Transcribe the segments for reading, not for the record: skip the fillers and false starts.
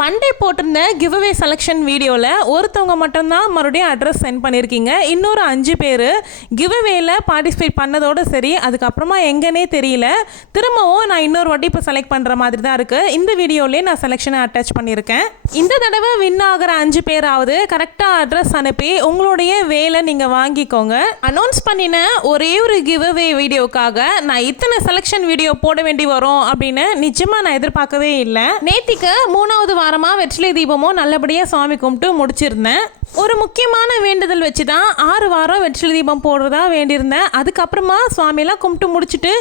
Monday போட்டிருந்த give away selection வீடியோவில் ஒருத்தவங்க மட்டும்தான் மறுபடியும் அட்ரஸ் சென்ட் பண்ணியிருக்கீங்க. இன்னொரு 5 பேர் கிவ் அவேல பார்ட்டிசிபேட் பண்ணதோடு சரி, அதுக்கப்புறமா எங்கன்னே தெரியல. திரும்பவும் நான் இன்னொரு வாட்டி இப்போ செலக்ட் பண்ணுற மாதிரி தான் இருக்குது. இந்த வீடியோலேயே நான் செலெக்ஷனை அட்டாச் பண்ணியிருக்கேன். இந்த தடவை வின் ஆகிற 5 பேராவது கரெக்டாக அட்ரஸ் அனுப்பி உங்களுடைய வேலை நீங்கள் வாங்கிக்கோங்க. அனௌன்ஸ் பண்ணின ஒரே ஒரு கிவ் அவே வீடியோக்காக நான் இத்தனை செலெக்ஷன் வீடியோ போட வேண்டி வரும் அப்படின்னு நிஜமாக நான் எதிர்பார்க்கவே இல்லை. நேத்திக்கு 3வது வாரமாக வெற்றிலை தீபமும் நல்லபடியாக சாமி கும்பிட்டு முடிச்சிருந்தேன். ஒரு முக்கியமான வேண்டுதல் வச்சு தான் 6 வாரம் வெற்றிலை தீபம் போடுறதா வேண்டியிருந்தேன். அதுக்கப்புறமா சுவாமியெல்லாம் கும்பிட்டு முடிச்சுட்டு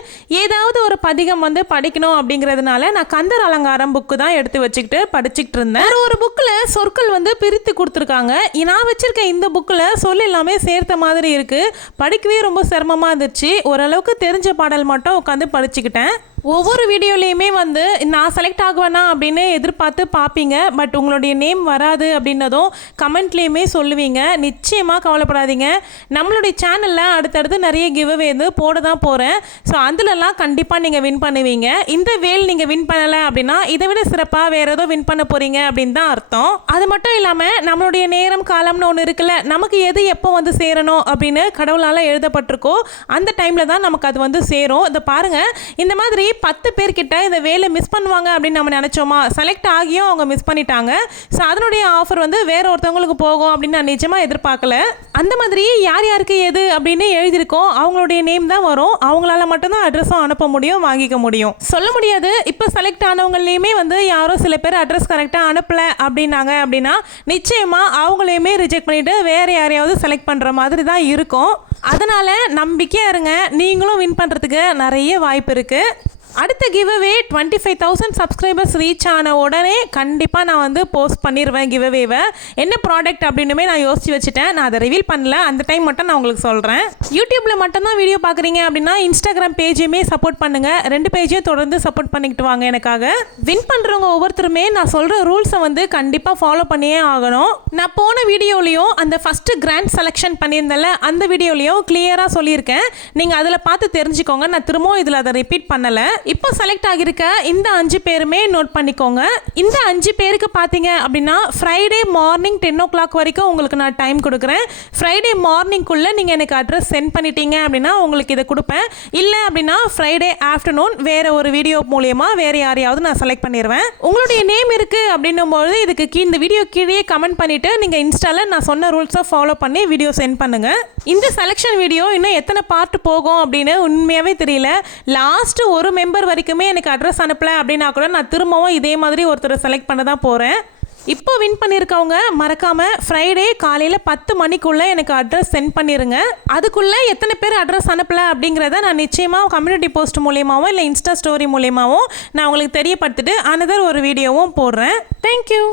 ஏதாவது ஒரு பதிகம் படிக்கணும் அப்படிங்கிறதுனால நான் கந்தர் அலங்காரம் புக்கு தான் எடுத்து வச்சுக்கிட்டு படிச்சுக்கிட்டு இருந்தேன். ஒரு புக்கில் சொற்கள் பிரித்து கொடுத்துருக்காங்க. நான் வச்சிருக்க இந்த புக்கில் சொல் எல்லாமே சேர்த்த மாதிரி இருக்குது. படிக்கவே ரொம்ப சிரமமாக இருந்துச்சு. ஓரளவுக்கு தெரிஞ்ச பாடல் மட்டும் உட்காந்து படிச்சுக்கிட்டேன். ஒவ்வொரு வீடியோலையுமே நான் செலக்ட் ஆகுவேனா அப்படின்னு எதிர்பார்த்து பார்ப்பீங்க. பட் உங்களுடைய நேம் வராது அப்படின்னதும் கமெண்ட்லேயுமே சொல்லுவீங்க. நிச்சயமாக கவலைப்படாதீங்க. நம்மளுடைய சேனலில் அடுத்தடுத்து நிறைய கிவ் அவே போட தான் போகிறேன். ஸோ அதிலெல்லாம் கண்டிப்பாக நீங்கள் வின் பண்ணுவீங்க. இந்த வேல் நீங்கள் வின் பண்ணலை அப்படின்னா இதை விட சிறப்பாக வேறு ஏதோ வின் பண்ண போகிறீங்க அப்படின்னு தான் அர்த்தம். அது மட்டும் இல்லாமல் நம்மளுடைய நேரம் காலம்னு ஒன்று இருக்குல்ல, நமக்கு எது எப்போ சேரணும் அப்படின்னு கடவுளால் எழுதப்பட்டிருக்கோ அந்த டைமில் தான் நமக்கு அது சேரும். இதை பாருங்கள், இந்த மாதிரி 10 பேர்கிட்ட இந்த வேலை மிஸ் பண்ணுவாங்க அப்படின்னு நம்ம நினச்சோமா, செலக்ட் ஆகியும் அவங்க மிஸ் பண்ணிட்டாங்க. ஸோ அதனுடைய ஆஃபர் வேற ஒருத்தவங்களுக்கு போகும் அப்படின்னு நான் நிஜமாக எதிர்பார்க்கல. அந்த மாதிரி யார் யாருக்கு எது அப்படின்னு எழுதியிருக்கோம் அவங்களுடைய நேம் தான் வரும். அவங்களால மட்டும்தான் அட்ரஸும் அனுப்ப முடியும், வாங்கிக்க முடியும். சொல்ல முடியாது. இப்போ செலக்ட் ஆனவங்களையுமே யாரோ சில பேர் அட்ரஸ் கரெக்டாக அனுப்பலை அப்படின்னாங்க அப்படின்னா நிச்சயமாக அவங்களையுமே ரிஜெக்ட் பண்ணிவிட்டு வேறு யாரையாவது செலக்ட் பண்ணுற மாதிரி தான் இருக்கும். அதனால் நம்பிக்கையாக இருங்க, நீங்களும் வின் பண்ணுறதுக்கு நிறைய வாய்ப்பு இருக்குது. அடுத்த கிவ் அவே 25,000 சப்ஸ்கிரைபர்ஸ் ரீச் ஆன உடனே கண்டிப்பாக நான் போஸ்ட் பண்ணிடுவேன் கிவ் அவேவை. என்ன ப்ராடக்ட் அப்படின்னுமே நான் யோசிச்சு வச்சுட்டேன். நான் அதை ரிவீல் பண்ணல. அந்த டைம் மட்டும் நான் உங்களுக்கு சொல்கிறேன். யூடியூப்பில் மட்டும்தான் வீடியோ பார்க்குறீங்க அப்படின்னா இன்ஸ்டாகிராம் பேஜையுமே சப்போர்ட் பண்ணுங்கள். 2 பேஜையும் தொடர்ந்து சப்போர்ட் பண்ணிக்கிட்டு வாங்க. எனக்காக வின் பண்ணுறவங்க ஒவ்வொருத்தருமே நான் சொல்கிற ரூல்ஸை கண்டிப்பாக ஃபாலோ பண்ணியே ஆகணும். நான் போன வீடியோலையும் அந்த ஃபஸ்ட்டு கிராண்ட் செலெக்ஷன் பண்ணியிருந்தேன்ல, அந்த வீடியோலையும் கிளியராக சொல்லியிருக்கேன். நீங்கள் அதில் பார்த்து தெரிஞ்சுக்கோங்க. நான் திரும்பவும் இதில் அதை ரிப்பீட் பண்ணலை. இப்போ செலக்ட் ஆகியிருக்க இந்த 5 பேருமே நோட் பண்ணிக்கோங்க. இந்த 5 பேருக்கு பார்த்தீங்க அப்படின்னா ஃப்ரைடே மார்னிங் 10 o'clock வரைக்கும் உங்களுக்கு நான் டைம் கொடுக்குறேன். ஃப்ரைடே மார்னிங்குள்ளே நீங்கள் எனக்கு அட்ரஸ் சென்ட் பண்ணிட்டீங்க அப்படின்னா உங்களுக்கு இதை கொடுப்பேன். இல்லை அப்படின்னா ஃப்ரைடே ஆஃப்டர்நூன் வேறு ஒரு வீடியோ மூலயமா வேறு யாரையாவது நான் செலக்ட் பண்ணிடுவேன். உங்களுடைய நேம் இருக்குது அப்படின்னும்போது இதுக்கு இந்த வீடியோ கீழே கமெண்ட் பண்ணிவிட்டு நீங்கள் இன்ஸ்டாவில் நான் சொன்ன ரூல்ஸை ஃபாலோ பண்ணி வீடியோ சென்ட் பண்ணுங்கள். இந்த செலெக்ஷன் வீடியோ இன்னும் எத்தனை பார்ட் போகும் அப்படின்னு உண்மையாகவே தெரியல. லாஸ்ட்டு ஒரு மெம்பர் வரைக்குமே எனக்கு அட்ரஸ் அனுப்பல அப்படின்னா கூட நான் திரும்பவும் இதே மாதிரி ஒருத்தரை செலக்ட் பண்ண தான் போகிறேன். இப்போ வின் பண்ணியிருக்கவங்க மறக்காமல் ஃப்ரைடே காலையில் 10 மணிக்குள்ளே எனக்கு அட்ரஸ் சென்ட் பண்ணிடுங்க. அதுக்குள்ளே எத்தனை பேர் அட்ரஸ் அனுப்பலை அப்படிங்கிறத நான் நிச்சயமாக கம்யூனிட்டி போஸ்ட் மூலியமாகவும் இல்லை இன்ஸ்டா ஸ்டோரி மூலியமாகவும் நான் உங்களுக்கு தெரியப்படுத்திட்டு அனதர் ஒரு வீடியோவும் போடுறேன். தேங்க்யூ.